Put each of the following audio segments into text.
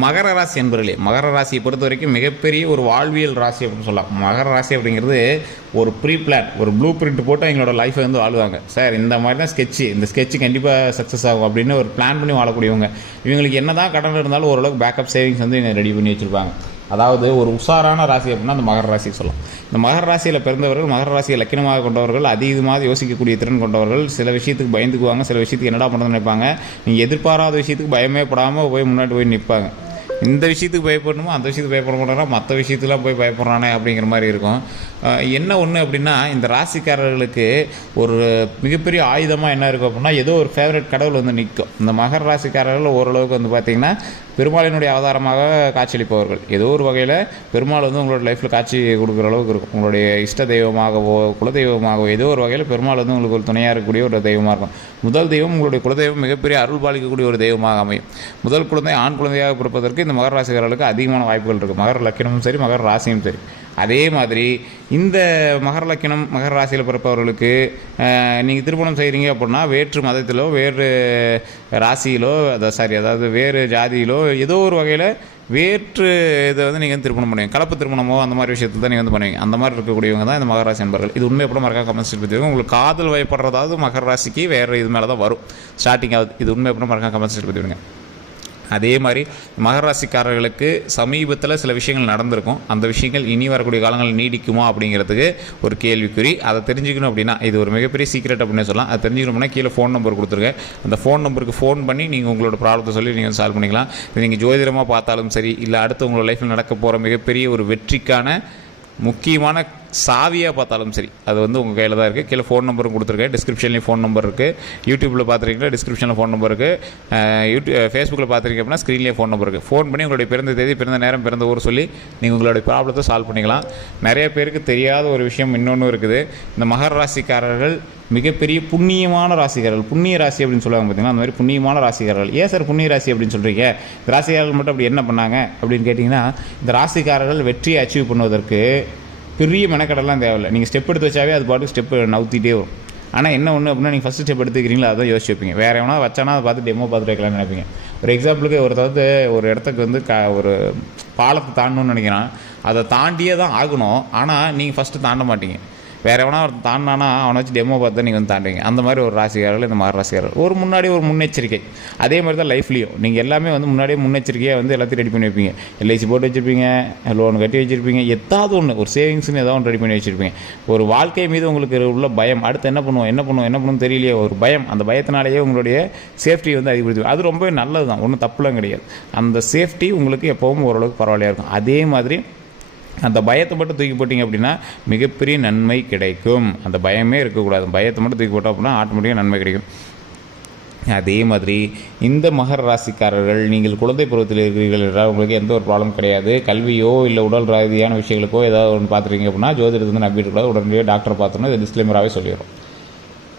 மகர ராசி என்பவர்களே, மகர ராசியை பொறுத்த வரைக்கும் மிகப்பெரிய ஒரு வாழ்வியல் ராசி அப்படின்னு சொல்லலாம். மகர ராசி அப்படிங்கிறது ஒரு ப்ரீ பிளான், ஒரு ப்ளூ பிரிண்ட் போட்டு எங்களோட லைஃப்பை வந்து வாழ்வாங்க. சார் இந்த மாதிரி தான் ஸ்கெட்சு, இந்த ஸ்கெட்சு கண்டிப்பாக சக்ஸஸ் ஆகும் அப்படின்னு ஒரு பிளான் பண்ணி வாழக்கூடியவங்க. இவங்களுக்கு என்ன தான் கடன் இருந்தாலும் ஓரளவுக்கு பேக்கப் சேவிங்ஸ் வந்து இவங்க ரெடி பண்ணி வச்சுருப்பாங்க. அதாவது ஒரு உஷாரான ராசி அப்படின்னா அந்த மகர ராசி சொல்லலாம். இந்த மகர ராசியில் பிறந்தவர்கள், மகர ராசியை லட்சணமாக கொண்டவர்கள், அதிகமாக யோசிக்கக்கூடிய திறன் கொண்டவர்கள், சில விஷயத்துக்கு பயந்துக்குவாங்க, சில விஷயத்துக்கு என்னடா பண்ணுறதுன்னு நினைப்பாங்க. நீங்கள் எதிர்பாராத விஷயத்துக்கு பயமே படாமல் போய் முன்னாடி போய் நிற்பாங்க. இந்த விஷயத்துக்கு பயப்படணுமோ அந்த விஷயத்துக்கு பயப்பட மாட்டாரா, மற்ற விஷயத்துலாம் போய் பயப்படுறானே அப்படிங்கிற மாதிரி இருக்கும். என்ன ஒன்று அப்படின்னா, இந்த ராசிக்காரர்களுக்கு ஒரு மிகப்பெரிய ஆயுதமாக என்ன இருக்கும் அப்படின்னா, ஏதோ ஒரு ஃபேவரட் கடவுள் வந்து நிற்கும். இந்த மகர ராசிக்காரர்கள் ஓரளவுக்கு வந்து பார்த்திங்கன்னா பெருமாளினுடைய அவதாரமாக காட்சியளிப்பவர்கள். ஏதோ ஒரு வகையில் பெருமாள் வந்து உங்களோட லைஃப்பில் காட்சி கொடுக்குற அளவுக்கு இருக்கும். உங்களுடைய இஷ்ட தெய்வமாகவோ குலதெய்வமாகவோ ஏதோ ஒரு வகையில் பெருமாள் வந்து உங்களுக்கு ஒரு துணையாக இருக்கக்கூடிய ஒரு தெய்வமாக இருக்கும். முதல் தெய்வம் உங்களுடைய குலதெய்வம் மிகப்பெரிய அருள் பாலிக்கக்கூடிய ஒரு தெய்வமாக அமையும். முதல் குழந்தை ஆண் குழந்தையாக பிறப்பதற்கு இந்த மகர ராசிக்காரர்களுக்கு அதிகமான வாய்ப்புகள் இருக்குது. மகர லக்கினமும் சரி, மகர ராசியும் சரி. அதே மாதிரி இந்த மகர லக்கினம் மகர ராசியில் பிறப்பவர்களுக்கு நீங்கள் திருமணம் செய்கிறீங்க அப்படின்னா வேற்று மதத்திலோ வேறு ராசியிலோ அதாவது வேறு ஜாதியிலோ ஏதோ ஒரு வகையில் வேற்று இதை வந்து நீங்கள் திருமணம் பண்ணுவீங்க. கலப்பு திருமணமோ அந்த மாதிரி விஷயத்தில் தான் நீங்கள் வந்து பண்ணுவீங்க. அந்த மாதிரி இருக்கக்கூடியவங்க தான் இந்த மகர ராசி நண்பர்கள். இது உண்மை எப்படி மறக்காம கமெண்ட்ஸ் பற்றி உங்களுக்கு காதல் வயப்படுறதாவது மகர ராசிக்கு வேறு இது மேலே தான் வரும் ஸ்டார்டிங் ஆகுது. இது உண்மை எப்படி மறக்காம கமெண்ட்ஸ் பற்றி. அதே மாதிரி மகர ராசிக்காரர்களுக்கு சமீபத்தில் சில விஷயங்கள் நடந்திருக்கும். அந்த விஷயங்கள் இனி வரக்கூடிய காலங்களில் நீடிக்குமா அப்படிங்கிறதுக்கு ஒரு கேள்விக்குறி. அதை தெரிஞ்சுக்கணும் அப்படின்னா இது ஒரு மிகப்பெரிய சீக்ரெட் அப்படின்னு சொல்லலாம். அதை தெரிஞ்சுக்கணும்னா கீழே ஃபோன் நம்பர் கொடுத்துருக்கேன். அந்த ஃபோன் நம்பருக்கு ஃபோன் பண்ணி நீங்கள் உங்களோட ப்ராப்ளத்தை சொல்லி நீங்கள் சால்வ் பண்ணிக்கலாம். நீங்கள் ஜோதிடமாக பார்த்தாலும் சரி, இல்லை அடுத்து உங்களோட லைஃப்பில் நடக்க போகிற மிகப்பெரிய ஒரு வெற்றிக்கான முக்கியமான சாவியாக பார்த்தாலும் சரி, அது வந்து உங்கள் கையில் தான் இருக்குது. கீழே ஃபோன் நம்பரும் கொடுத்துருக்கேன், டிஸ்கிரிப்ஷன்லேயும் ஃபோன் நம்பர் இருக்குது. யூடியூப்பில் பார்த்துருக்கீங்களா, டிஸ்கிரிப்ஷனில் ஃபோன் நம்பர் இருக்குது. ஃபேஸ்புக்கில் பார்த்துருக்கீங்க அப்படின்னா ஸ்க்ரீன்லேயே ஃபோன் நம்பர் இருக்குது. ஃபோன் பண்ணி உங்களுடைய பிறந்த தேதி, பிறந்த நேரம், பிறந்த ஊர் சொல்லி நீங்கள் உங்களுடைய ப்ராப்ளத்தை சால்வ் பண்ணிக்கலாம். நிறைய பேருக்கு தெரியாத ஒரு விஷயம் இன்னொன்று இருக்குது. இந்த மகர ராசிக்காரர்கள் மிகப்பெரிய புண்ணியமான ராசிக்காரர்கள். புண்ணிய ராசி அப்படின்னு சொல்லுவாங்க பார்த்தீங்கன்னா, அந்த மாதிரி புண்ணியமான ராசிக்காரர்கள். ஏன் சார் புண்ணிய ராசி அப்படின்னு சொல்கிறீங்க? இந்த ராசிக்காரர்கள் மட்டும் அப்படி என்ன பண்ணாங்க அப்படின்னு கேட்டிங்கன்னா, இந்த ராசிக்காரர்கள் வெற்றியை அச்சீவ் பண்ணுவதற்கு பெரிய மெனக்கடலாம் தேவையில்லை. நீங்கள் ஸ்டெப் எடுத்து வச்சாவே அது பாட்டு ஸ்டெப் நவுத்திட்டே வரும். ஆனால் என்ன ஒன்று அப்படின்னா, நீங்கள் ஃபஸ்ட்டு ஸ்டெப் எடுத்துக்கிறீங்களா அதான் யோசிச்சு வைப்பீங்க. வேறு எவனா வச்சானா அதை பார்த்து டெமோ பார்த்துட்டு வைக்கலாம்னு நினைப்பீங்க. ஒரு எக்ஸாம்பிளுக்கு ஒருத்தர் ஒரு இடத்துக்கு வந்து ஒரு பாலத்தை தாண்டணும்னு நினைக்கிறான். அதை தாண்டியே தான் ஆகணும். ஆனால் நீங்கள் ஃபஸ்ட்டு தாண்ட மாட்டீங்க. வேறு எவனா ஒரு தாண்டினானா அவனை வச்சு டெமோ பார்த்து நீங்கள் வந்து தாண்டுவீங்க. அந்த மாதிரி ஒரு ராசிக்காரர்கள் இந்த மகர ராசிக்காரர்கள். ஒரு முன்னாடி ஒரு முன்னெச்சரிக்கை. அதே மாதிரி தான் லைஃப்லேயும் நீங்கள் எல்லாமே வந்து முன்னாடியே முன்னெச்சரிக்கையாக வந்து எல்லாத்தையும் ரெடி பண்ணி வைப்பீங்க. எல்ஐசி போட்டு வச்சுருப்பீங்க, லோன் கட்டி வச்சுருப்பீங்க, ஏதாவது ஒன்று ஒரு சேவிங்ஸ்னு ஏதாவது ஒன்று ரெடி பண்ணி வச்சுருப்பீங்க. ஒரு வாழ்க்கை மீது உங்களுக்கு உள்ள பயம், அடுத்து என்ன பண்ணுவோம் தெரியலையே ஒரு பயம். அந்த பயத்தினாலேயே உங்களுடைய சேஃப்டி வந்து அதிகப்படுத்தி, அது ரொம்பவே நல்லது தான், ஒன்றும் தப்புலாம் கிடையாது. அந்த சேஃப்டி உங்களுக்கு எப்போவும் ஓரளவுக்கு பரவாயில்லையாக இருக்கும். அதே மாதிரி அந்த பயத்தை மட்டும் தூக்கி போட்டிங்க அப்படின்னா மிகப்பெரிய நன்மை கிடைக்கும். அந்த பயமே இருக்கக்கூடாது. பயத்தை மட்டும் தூக்கி போட்டோம் அப்படின்னா ஆட்டோமேட்டிக்காக நன்மை கிடைக்கும். அதே மாதிரி இந்த மகர ராசிக்காரர்கள் நீங்கள் குழந்தை பருவத்தில் இருக்கிறீர்கள் என்றால் உங்களுக்கு எந்த ஒரு ப்ராப்ளம் கிடையாது. கல்வியோ இல்லை உடல் ரீதியான விஷயங்களுக்கோ ஏதாவது ஒன்று பார்த்துருக்கீங்க அப்படின்னா ஜோதிடத்தை வந்து நம்பிட்டு கூடாது. உடனடியாக டாக்டரை பார்த்தோன்னா இது டிஸ்க்ளைமராகவே சொல்லிடுறோம்.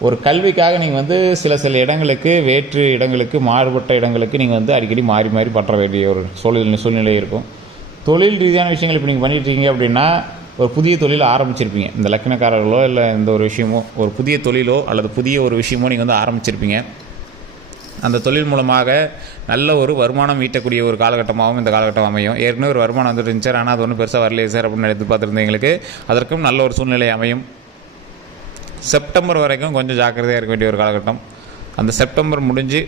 ஒரு கல்விக்காக நீங்கள் வந்து சில இடங்களுக்கு, வேற்று இடங்களுக்கு, மாறுபட்ட இடங்களுக்கு நீங்கள் வந்து அடிக்கடி மாறி பற்ற வேண்டிய ஒரு சூழ்நிலை இருக்கும். தொழில் ரீதியான விஷயங்கள் இப்போ நீங்கள் பண்ணிட்டுருக்கீங்க அப்படின்னா ஒரு புதிய தொழில் ஆரம்பிச்சிருப்பீங்க. இந்த லக்னக்காரர்களோ இல்லை இந்த ஒரு விஷயமோ ஒரு புதிய தொழிலோ அல்லது புதிய ஒரு விஷயமோ நீங்கள் வந்து ஆரம்பிச்சிருப்பீங்க. அந்த தொழில் மூலமாக நல்ல ஒரு வருமானம் ஈட்டக்கூடிய ஒரு காலகட்டமாகவும் இந்த காலகட்டம் அமையும். ஏற்கனவே ஒரு வருமானம் வந்துட்டு இருந்துச்சு, ஆனால் அது ஒன்றும் பெருசாக வரலையே சார் அப்படின்னு எதிர்பார்த்துருந்தவங்களுக்கு அதற்கும் நல்ல ஒரு சூழ்நிலை அமையும். செப்டம்பர் வரைக்கும் கொஞ்சம் ஜாக்கிரதையாக இருக்க வேண்டிய ஒரு காலகட்டம். அந்த செப்டம்பர் முடிஞ்சு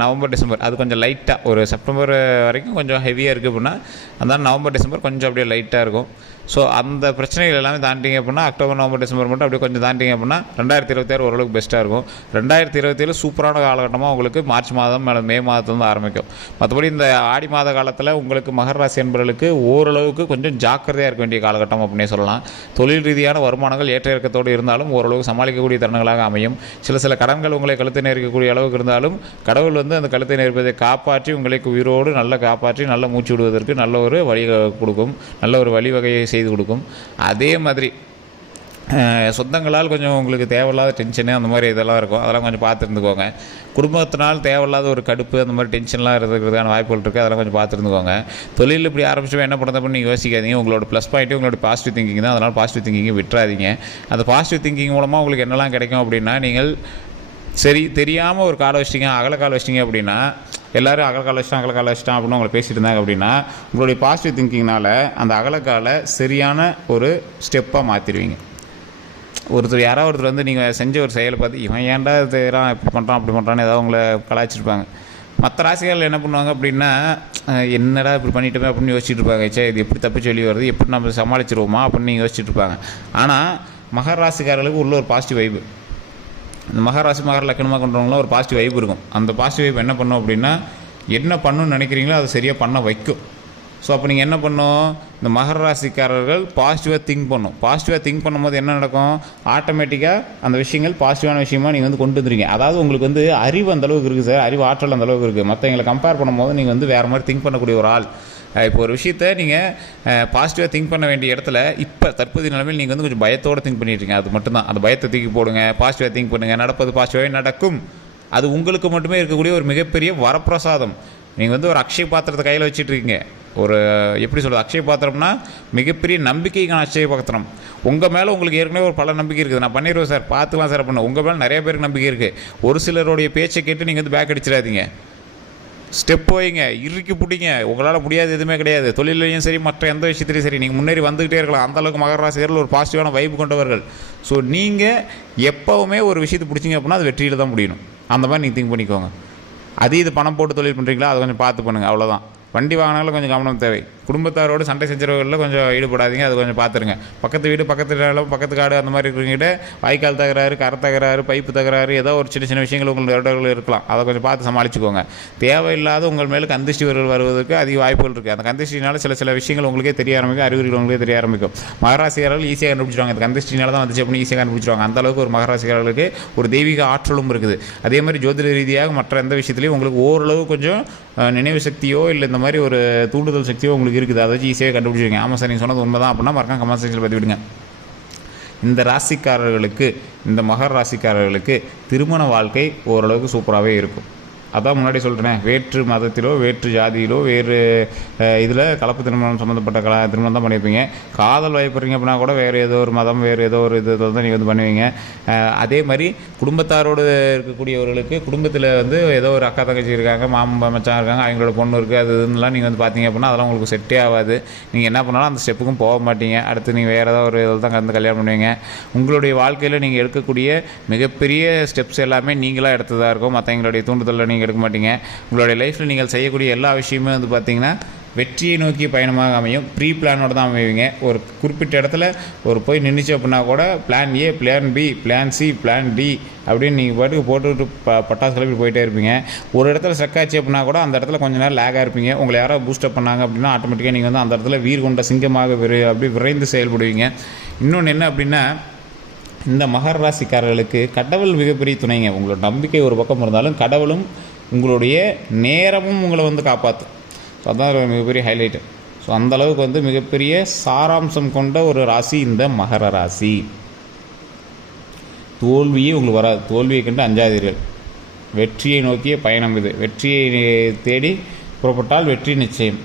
நவம்பர் டிசம்பர் அது கொஞ்சம் லைட்டாக, ஒரு செப்டம்பர் வரைக்கும் கொஞ்சம் ஹெவியாக இருக்குது அப்படின்னா அந்த நவம்பர் டிசம்பர் கொஞ்சம் அப்படியே லைட்டாக இருக்கும். ஸோ அந்த பிரச்சனைகள் எல்லாமே தாண்டிங்க அப்படின்னா அக்டோபர் நவம்பர் டிசம்பர் மட்டும் அப்படியே கொஞ்சம் தாண்டிங்க அப்படின்னா 2026 ஓரளவுக்கு பெஸ்ட்டாக இருக்கும். 2027 சூப்பரான காலகட்டமாக உங்களுக்கு மார்ச் மாதம் மே மாதத்துலேருந்து ஆரம்பிக்கும். மற்றபடி இந்த ஆடி மாத காலத்தில் உங்களுக்கு மகர ராசி என்பவர்களுக்கு ஓரளவுக்கு கொஞ்சம் ஜாக்கிரதையாக இருக்க வேண்டிய காலகட்டம் அப்படின்னே சொல்லலாம். தொழில் ரீதியான வருமானங்கள் ஏற்ற இறக்கத்தோடு இருந்தாலும் ஓரளவுக்கு சமாளிக்கக்கூடிய தருணங்களாக அமையும். சில கடன்கள் உங்களை கழுத்தை நெருக்கக்கூடிய அளவுக்கு இருந்தாலும் கடவுள் வந்து அந்த கழுத்தை நெருப்பதை காப்பாற்றி உங்களுக்கு உயிரோடு நல்லா காப்பாற்றி நல்லா மூச்சு விடுவதற்கு நல்ல ஒரு வழி கொடுக்கும், நல்ல ஒரு வழிவகையை செய்து கொடுக்கும். அதே மாதிரி சொந்தங்களால் கொஞ்சம் உங்களுக்கு தேவையில்லாத டென்ஷனு அந்த மாதிரி இதெல்லாம் இருக்கும், அதெல்லாம் கொஞ்சம் பார்த்துருந்துக்கோங்க. குடும்பத்தினால் தேவையில்லாத ஒரு கடுப்பு அந்த மாதிரி டென்ஷன்லாம் இருக்கிறதுக்கான வாய்ப்புகள் இருக்குது, அதெல்லாம் கொஞ்சம் பார்த்துருந்துக்கோங்க. தொழில் இப்படி ஆரம்பிச்சோம் என்ன பண்ணுறது அப்படின்னு நீங்கள் யோசிக்காதீங்க. உங்களோட ப்ளஸ் பாயிண்ட்டு உங்களோட பாசிட்டிவ் திங்கிங் தான். அதனால் பாசிட்டிவ் திங்கிங்கை விட்டுறாதீங்க. அந்த பாசிட்டிவ் திங்கிங் மூலமாக உங்களுக்கு என்னெல்லாம் கிடைக்கும் அப்படின்னா, நீங்கள் சரி, தெரியாமல் ஒரு காலை வச்சிட்டிங்க, அகல கால் வச்சிட்டிங்க அப்படின்னா, எல்லோரும் அகலக்கால் வச்சிட்டான் அப்படின்னு உங்களை பேசிட்டு இருந்தாங்க அப்படின்னா, உங்களுடைய பாசிட்டிவ் திங்கிங்னால் அந்த அகலக்காலை சரியான ஒரு ஸ்டெப்பாக மாற்றிடுவீங்க. யாராவது ஒருத்தர் வந்து நீங்கள் செஞ்ச ஒரு செயலை பார்த்து இவன் ஏன்டா செய்கிறான், இப்படி பண்ணுறான் அப்படி பண்ணுறான்னு ஏதாவது உங்களை கலாய்ச்சிருப்பாங்க. மற்ற ராசிகள் என்ன பண்ணுவாங்க அப்படின்னா, என்னடா இப்படி பண்ணிட்டோமே அப்படின்னு யோசிச்சுட்டு இருப்பாங்க. சே, இது எப்படி தப்பிச்சு வெளியே வருது, எப்படி நம்ம சமாளிச்சிருவோமா அப்படின்னு நீங்கள் யோசிச்சுட்டு இருப்பாங்க. ஆனால் மகர ராசிக்காரர்களுக்கு உள்ள ஒரு பாசிட்டிவ் வைப்பு, இந்த மகராசி மகர லக்கணமாக கொண்டவங்களாம் ஒரு பாசிட்டிவ் வைப் இருக்கும். அந்த பாசிட்டிவ் வைப் என்ன பண்ணும் அப்படின்னா, என்ன பண்ணணும்னு நினைக்கிறீங்களோ அதை சரியாக பண்ண வைக்கும். ஸோ அப்போ நீங்கள் என்ன பண்ணணும், இந்த மகர ராசிக்காரர்கள் பாசிட்டிவாக திங்க் பண்ணணும். பாசிட்டிவாக திங்க் பண்ணும்போது என்ன நடக்கும், ஆட்டோமேட்டிக்காக அந்த விஷயங்கள் பாசிட்டிவான விஷயமாக நீங்கள் வந்து கொண்டு வந்துருங்க. அதாவது உங்களுக்கு வந்து அறிவு அந்தளவுக்கு இருக்குது சார், அறிவு ஆற்றல் அந்தளவுக்கு இருக்குது. மற்றவங்களை கம்பேர் பண்ணும்போது நீங்கள் வந்து வேறு மாதிரி திங்க் பண்ணக்கூடிய ஒரு ஆள். இப்போ ஒரு விஷயத்தை நீங்கள் பாசிட்டிவாக திங்க் பண்ண வேண்டிய இடத்துல இப்போ தற்போதைய நிலைமையில் நீங்கள் வந்து கொஞ்சம் பயத்தோடு திங்க் பண்ணிட்டுருக்கீங்க. அது மட்டும்தான். அந்த பயத்தை தூக்கி போடுங்க, பாசிட்டிவாக திங்க் பண்ணுங்கள். நடப்பது பாசிட்டிவாகவே நடக்கும். அது உங்களுக்கு மட்டுமே இருக்கக்கூடிய ஒரு மிகப்பெரிய வரப்பிரசாதம். நீங்கள் வந்து ஒரு அக்ஷய பாத்திரத்தை கையில் வச்சுட்ருக்கீங்க. ஒரு எப்படி சொல்கிறது, அக்ஷய பாத்திரம்னா மிகப்பெரிய நம்பிக்கைக்கான அக்ஷய பாத்திரம். உங்கள் மேலே உங்களுக்கு ஏற்கனவே ஒரு பல நம்பிக்கை இருக்குது. நான் பண்ணிடுவேன் சார், பார்த்துக்கலாம் சார் பண்ண உங்கள் மேலே நிறைய பேருக்கு நம்பிக்கை இருக்குது. ஒரு சிலருடைய பேச்சை கேட்டு நீங்கள் வந்து பேக் அடிச்சிடாதீங்க. ஸ்டெப் வைங்க, இறுக்கி பிடிங்க. உங்களால் முடியாது எதுவுமே கிடையாது. தொழிலையும் சரி, மற்ற எந்த விஷயத்துலையும் சரி, நீங்கள் முன்னேறி வந்துக்கிட்டே இருக்கலாம். அந்தளவுக்கு மகர ராசிக்காரர்கள் ஒரு பாசிட்டிவான வைப்பு கொண்டவர்கள். ஸோ நீங்கள் எப்போவுமே ஒரு விஷயத்தை பிடிச்சிங்க அப்படின்னா அது வெற்றியில் தான் முடியணும். அந்த மாதிரி நீங்கள் திங்க் பண்ணிக்கோங்க. இது பணம் போட்டு தொழில் பண்ணுறீங்களா, அதை கொஞ்சம் பார்த்து பண்ணுங்கள், அவ்வளோதான். வண்டி வாங்கினாலும் கொஞ்சம் கவனம் தேவை. குடும்பத்தாரோடு சண்டை செஞ்சவர்களில் கொஞ்சம் ஈடுபடாதீங்க, அது கொஞ்சம் பார்த்துருங்க. பக்கத்து வீடு, பக்கத்து நிலம், பக்கத்து காடு அந்த மாதிரி இருக்கிறவங்கிட்ட வாய்க்கால் தகராறு, கரை தகராறு, பைப்பு தகராறு, ஏதோ ஒரு சின்ன சின்ன விஷயங்கள் உங்களுக்கு இடர்கள் இருக்கலாம். அதை கொஞ்சம் பார்த்து சமாளிச்சுக்கோங்க. தேவையில்லாத உங்கள் மேலே கந்திஷ்டிவர்கள் வருவதற்கு அதிக வாய்ப்புகள் இருக்குது. அந்த கந்திஷ்டினால சில விஷயங்கள் உங்களுக்கே தெரிய ஆரம்பிக்கும், அறிகுறிகள் உங்களுக்கே தெரிய ஆரம்பிக்கும். மகராசிக்காரர்கள் ஈஸியாக கண்டுபிடிச்சிருவாங்க. அந்த கந்திஷ்டினால தான் வந்துச்சு அப்படின்னு ஈஸியாக கண்டுபிடிச்சிருவாங்க. அந்தளவுக்கு ஒரு மகராசிக்காரர்களுக்கு ஒரு தெய்வீக ஆற்றலும் இருக்குது. அதே மாதிரி ஜோதிட ரீதியாக மற்ற எந்த விஷயத்துலையும் உங்களுக்கு ஓரளவு கொஞ்சம் நினைவு சக்தியோ இல்லை இந்த மாதிரி ஒரு தூண்டுதல் சக்தியோ உங்களுக்கு இருக்குது. அதை வச்சு ஈஸியாக கண்டுபிடிச்சிருங்க. ஆமாம் சார், நீங்கள் சொன்னது உண்மை தான் அப்படின்னா மறக்காம கமெண்ட் செக்ஷனில் பதிவிடுங்க. இந்த ராசிக்காரர்களுக்கு, இந்த மகர ராசிக்காரர்களுக்கு திருமண வாழ்க்கை ஓரளவுக்கு சூப்பராகவே இருக்கும். அதான் முன்னாடி சொல்கிறேன், வேற்று மதத்திலோ வேற்று ஜாதியிலோ வேறு இதில் கலப்பு திருமணம் சம்மந்தப்பட்ட திருமணம் தான் பண்ணியிருப்பீங்க. காதல் வயப்படுறீங்க அப்படின்னா கூட வேறு ஏதோ ஒரு மதம், வேறு ஏதோ ஒரு இதில் தான் நீங்கள் வந்து பண்ணுவீங்க. அதே மாதிரி குடும்பத்தாரோடு இருக்கக்கூடியவர்களுக்கு குடும்பத்தில் வந்து ஏதோ ஒரு அக்கா தங்கச்சி இருக்காங்க, மச்சான் இருக்காங்க, அவங்களோட பொண்ணு இருக்குது, அது இதுலாம் நீங்கள் வந்து பார்த்தீங்க அப்படின்னா அதெல்லாம் உங்களுக்கு செட்டே ஆகாது. நீங்கள் என்ன பண்ணாலும் அந்த ஸ்டெப்புக்கும் போக மாட்டீங்க. அடுத்து நீங்கள் வேறு ஏதாவது ஒரு இதில் தான் கலந்து கல்யாணம் பண்ணுவீங்க. உங்களுடைய வாழ்க்கையில் நீங்கள் எடுக்கக்கூடிய மிகப்பெரிய ஸ்டெப்ஸ் எல்லாமே நீங்களாக எடுத்ததாக இருக்கும். மற்றவங்களுடைய தூண்டுதலில் நீங்கள் எடுக்க மாட்டீங்க. உங்களுடைய லைஃப்பில் நீங்கள் செய்யக்கூடிய எல்லா விஷயமே வந்து பார்த்திங்கன்னா வெற்றியை நோக்கிய பயணமாக அமையும். ப்ரீ பிளானோடு தான் அமைவீங்க. ஒரு குறிப்பிட்ட இடத்துல ஒரு போய் நின்றுச்சு அப்படின்னா கூட plan A, plan B, plan C, plan D அப்படின்னு நீங்கள் பாட்டுக்கு போட்டுவிட்டு பட்டாசு கிளப்பி போயிட்டே இருப்பீங்க. ஒரு இடத்துல ஸ்ட்ரக் ஆச்சு அப்படின்னா கூட அந்த இடத்துல கொஞ்சம் நேரம் லேகாக இருப்பீங்க. உங்களை யாராவது பூஸ்டப் பண்ணாங்க அப்படின்னா ஆட்டோமேட்டிக்காக நீங்கள் வந்து அந்த இடத்துல வீர் கொண்ட சிங்கமாக அப்படி விரைந்து செயல்படுவீங்க. இன்னொன்று என்ன அப்படின்னா, இந்த மகர ராசிக்காரர்களுக்கு கடவுள் மிகப்பெரிய துணைங்க. உங்களோட நம்பிக்கை ஒரு பக்கம் இருந்தாலும் கடவுளும் உங்களுடைய நேரமும் உங்களை வந்து காப்பாற்றும். ஸோ அதுதான் மிகப்பெரிய ஹைலைட்டு. ஸோ அந்தளவுக்கு வந்து மிகப்பெரிய சாராம்சம் கொண்ட ஒரு ராசி இந்த மகர ராசி. தோல்வியே உங்களுக்கு வராது. தோல்வியை கண்டு அஞ்சாதீர்கள். வெற்றியை நோக்கிய பயணம் இது. வெற்றியை தேடி புறப்பட்டால் வெற்றி நிச்சயம்.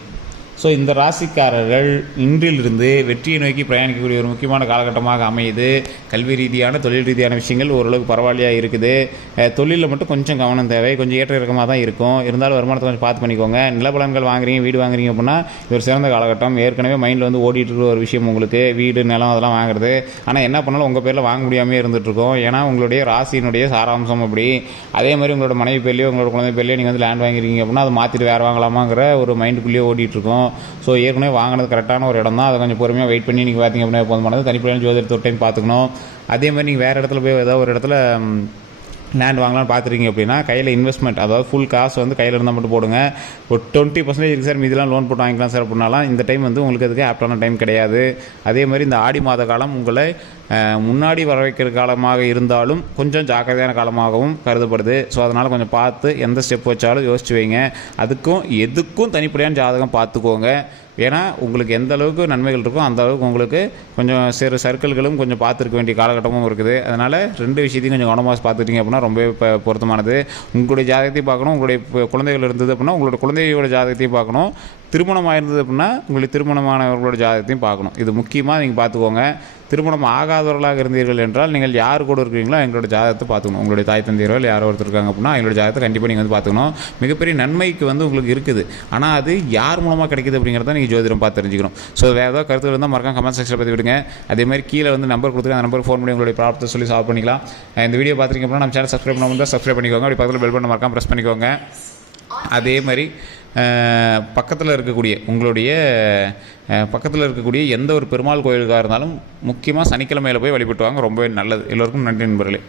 ஸோ இந்த ராசிக்காரர்கள் இன்றிலிருந்து வெற்றியை நோக்கி பிரயாணிக்கக்கூடிய ஒரு முக்கியமான காலகட்டமாக அமையுது. கல்வி ரீதியான, தொழில் ரீதியான விஷயங்கள் ஓரளவுக்கு பரவாயில்லையாக இருக்குது. தொழிலில் மட்டும் கொஞ்சம் கவனம் தேவை. கொஞ்சம் ஏற்ற இறக்கமாக தான் இருக்கும். இருந்தாலும் வருமானத்தை கொஞ்சம் பார்த்து பண்ணிக்கோங்க. நிலப்பலன்கள் வாங்குறீங்க, வீடு வாங்குறீங்க அப்படின்னா இது ஒரு சிறந்த காலகட்டம். ஏற்கனவே மைண்டில் வந்து ஓடிட்டு இருக்கிற ஒரு விஷயம் உங்களுக்கு வீடு, நிலம் அதெல்லாம் வாங்குறது. ஆனால் என்ன பண்ணாலும் உங்கள் பேரில் வாங்க முடியாமல் இருந்துகிட்ருக்கோம். ஏன்னா உங்களுடைய ராசியினுடைய சாராம்சம் அப்படி. அதே மாதிரி உங்களோட மனைவி பேர்லையோ உங்களோட குழந்தை பேர்லையோ நீங்கள் வந்து லேண்ட் வாங்கிருக்கீங்க அப்படின்னா அதை மாற்றிட்டு வேறு வாங்கலாமாங்கிற ஒரு மைண்டுக்குள்ளேயே ஓடிட்டுருக்கோம். ஸோ ஏற்கனவே வாங்கினது கரெக்டான ஒரு இடம் தான். அதை கொஞ்சம் பொறுமையாக வெயிட் பண்ணி நீங்கள் பார்த்தீங்க அப்படின்னா போதுமானது. தனிப்படையான ஜோதிடத்தை ஒரு டைம் பார்த்துக்கணும். அதே மாதிரி நீங்கள் வேறு இடத்துல போய் ஏதாவது ஒரு இடத்துல லேண்ட் வாங்கலாம்னு பார்த்துருக்கீங்க அப்படின்னா கையில் இன்வெஸ்ட்மெண்ட், அதாவது ஃபுல் காசு வந்து கையில் இருந்தால் மட்டும் போடுங்க. ஒரு 20% இருக்குது சார், மீதெல்லாம் லோன் போட்டு வாங்கிக்கலாம் சார் அப்படின்னாலாம் இந்த டைம் வந்து உங்களுக்கு அதுக்கு ஆப்டான டைம் கிடையாது. அதே மாதிரி இந்த ஆடி மாத காலம் உங்களை முன்னாடி வர வைக்கிற காலமாக இருந்தாலும் கொஞ்சம் ஜாக்கிரதையான காலமாகவும் கருதப்படுது. ஸோ அதனால் கொஞ்சம் பார்த்து எந்த ஸ்டெப் வச்சாலும் யோசிச்சு வைங்க. அதுக்கும் எதுக்கும் தனிப்படையான ஜாதகம் பார்த்துக்கோங்க. ஏன்னா உங்களுக்கு எந்த அளவுக்கு நன்மைகள் இருக்கோ அந்த அளவுக்கு உங்களுக்கு கொஞ்சம் சிறு சர்க்கிள்களும் கொஞ்சம் பார்த்துருக்க வேண்டிய காலகட்டமும் இருக்குது. அதனால் ரெண்டு விஷயத்தையும் கொஞ்சம் கவனமாக பார்த்துட்டிங்க அப்படின்னா ரொம்பவே பொருத்தமானது. உங்களுடைய ஜாதகத்தையும் பார்க்கணும், உங்களுடைய குழந்தைகள் இருந்தது அப்படின்னா உங்களோட குழந்தையோட ஜாதகத்தையும் பார்க்கணும். திருமணம் ஆயிருந்தது அப்படின்னா உங்களுக்கு திருமணமானவர்களோட ஜாதகத்தையும் பார்க்கணும். இது முக்கியமாக நீங்கள் பார்த்துக்கோங்க. திருமணம் ஆகாதவர்களாக இருந்தீர்கள் என்றால் நீங்கள் யார் கூட இருக்கிறீங்களோ எங்களோட ஜாதகத்தை பார்த்துக்கணும். உங்களுடைய தாய் தந்தையர்கள் யாரோ ஒருத்தர் இருக்காங்க அப்படின்னா எங்களோட ஜாதகத்தை கண்டிப்பாக நீங்கள் வந்து பார்த்துக்கணும். மிகப்பெரிய நன்மைக்கு வந்து உங்களுக்கு இருக்குது. ஆனால் அது யார் மூலமாக கிடைக்குது அப்படிங்கிறத நீங்கள் ஜோதிடம் பார்த்து தெரிஞ்சுக்கணும். ஸோ வேறு ஏதாவது கருத்து இருந்தால் மறக்காம கமெண்ட் செக்ஷனில் பற்றி விடுங்க. அதேமாதிரி கீழே வந்து நம்பர் கொடுத்துருங்க. அந்த நம்பருக்கு ஃபோன் பண்ணி உங்களுடைய ப்ராப்ளத்தை சொல்லி சால்வ் பண்ணிக்கலாம். இந்த வீடியோ பார்த்துருக்கீங்க அப்படின்னா நம்ம சேனல் சப்ஸ்கிரைப் பண்ணாமல் இருந்தால் சப்ஸ்கிரைப் பண்ணிக்கோங்க. அப்படி பக்கத்தில் பெல் பட்டன் மறக்காம ப்ரெஸ் பண்ணிக்கோங்க. அதே மாதிரி பக்கத்தில் இருக்கக்கூடிய பக்கத்தில் இருக்கக்கூடிய எந்த ஒரு பெருமாள் கோயிலுக்காக இருந்தாலும் முக்கியமாக சனிக்கிழமையில் போய் வழிபட்டு வாங்க. ரொம்பவே நல்லது. எல்லோருக்கும் நன்றி நண்பர்களே.